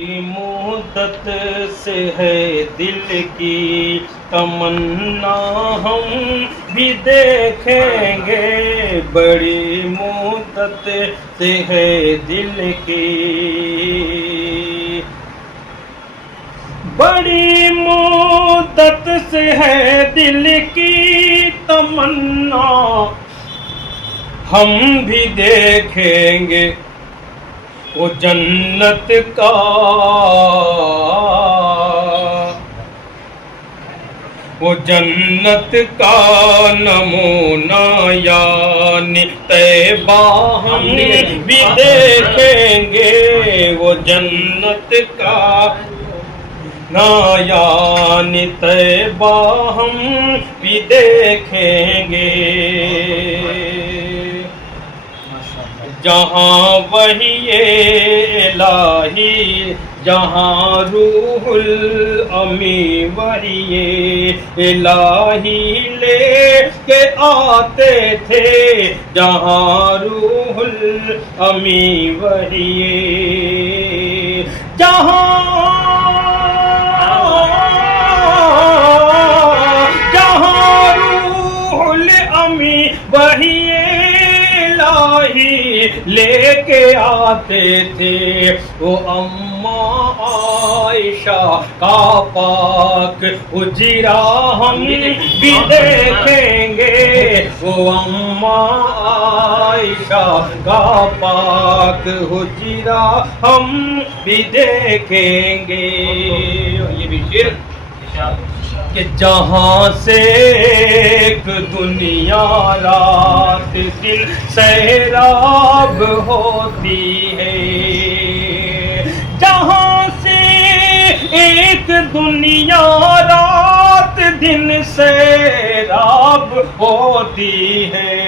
مدت سے ہے دل کی تمنا ہم بھی دیکھیں گے، بڑی مدت سے ہے دل کی، بڑی مدت سے ہے دل کی تمنا ہم بھی دیکھیں گے وہ جنت کا، وہ جنت کا نمونہ یعنی طیبہ ہم بھی دیکھیں گے، وہ جنت کا یعنی طیبہ ہم بھی دیکھیں گے، جہاں وحی الہی، جہاں روح الامی وحی الہی لے کے آتے تھے، جہاں روح الامی وحی، جہاں روح الامی وحی لے کے آتے تھے، وہ اماں عائشہ کا پاک حجرہ ہم بھی دیکھیں گے، وہ اماں عائشہ کا پاک حجرہ ہم بھی دیکھیں گے، یہ بھی شعر کہ جہاں سے ایک دنیا رات دل سیراب ہوتی ہے، جہاں سے ایک دنیا رات دن سیراب ہوتی ہے،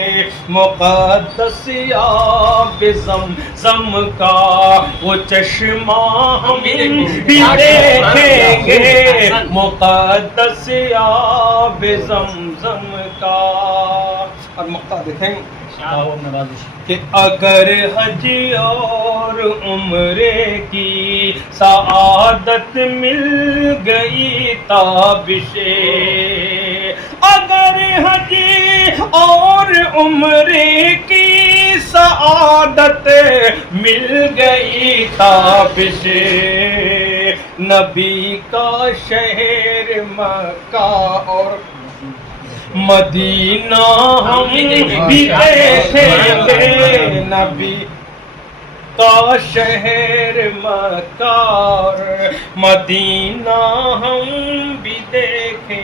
مقدس آب زمزم کا وہ چشمہ ہم بھی دیکھیں گے، مقدس آب زمزم کا، اور مقطع دیکھیں گے کہ اگر حج اور عمرے کی سعادت مل گئی تابشے، اگر حج اور عمرے کی سعادت مل گئی تابشے، نبی کا شہر مکہ اور مدینہ ہم بھی دیکھیں گے، نبی کا شہر مکہ اور مدینہ ہم بھی دیکھیں گے۔